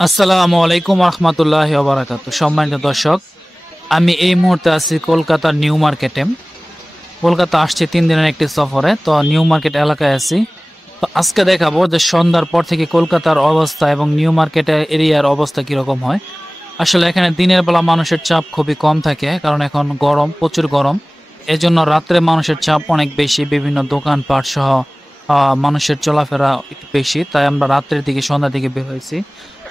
আসসালামু আলাইকুম রহমতুল্লাহি ওয়া বারাকাতুহু। সম্মানিত দর্শক, আমি এই মুহূর্তে আছি কলকাতার নিউ মার্কেটে। কলকাতা আসছি 3 দিনের একটি সফরে, তো নিউ মার্কেট এলাকায় আছি। তো আজকে দেখাবো যে সন্ধ্যার পর থেকে কলকাতার অবস্থা এবং নিউ মার্কেট এরিয়ার অবস্থা কিরকম হয়। আসলে এখানে দিনের বেলা মানুষের চাপ খুবই কম থাকে, কারণ এখন গরম, প্রচুর গরম। এজন্য রাত্রে মানুষের চাপ অনেক বেশি, বিভিন্ন দোকানপাট সহ মানুষের চলাফেরা একটু বেশি। তাই আমরা রাত্রের দিকে, সন্ধ্যার দিকে বের হয়েছি।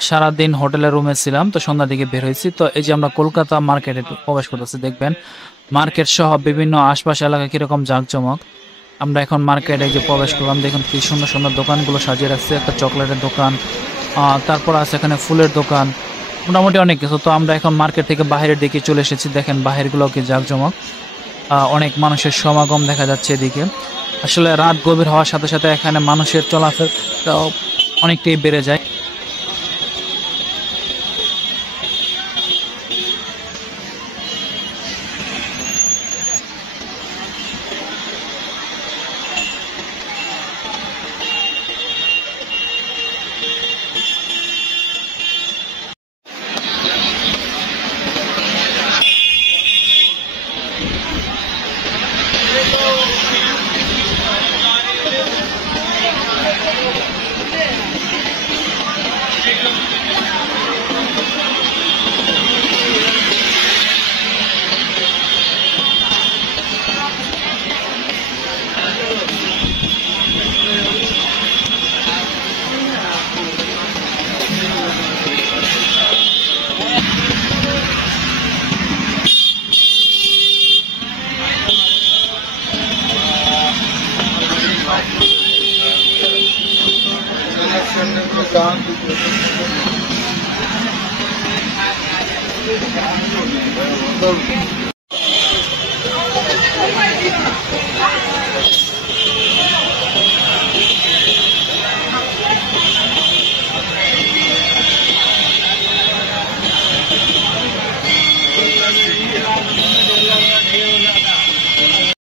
সারাদিন হোটেলের রুমে ছিলাম, তো সন্ধ্যার দিকে বের হয়েছি। তো এই যে আমরা কলকাতা মার্কেটে প্রবেশ করতেছি, দেখবেন মার্কেট সহ বিভিন্ন আশপাশ এলাকা কিরকম জাঁকজমক। আমরা এখন মার্কেটে যে প্রবেশ করলাম, দেখুন কি সুন্দর সুন্দর দোকানগুলো সাজিয়ে রাখছে। একটা চকলেটের দোকান, তারপর আছে এখানে ফুলের দোকান, মোটামুটি অনেক কিছু। তো আমরা এখন মার্কেট থেকে বাইরের দিকে চলে এসেছি। দেখেন বাহিরগুলো কি জাঁকজমক, অনেক মানুষের সমাগম দেখা যাচ্ছে এদিকে। আসলে রাত গভীর হওয়ার সাথে সাথে এখানে মানুষের চলাফেরা অনেকটাই বেড়ে যায়।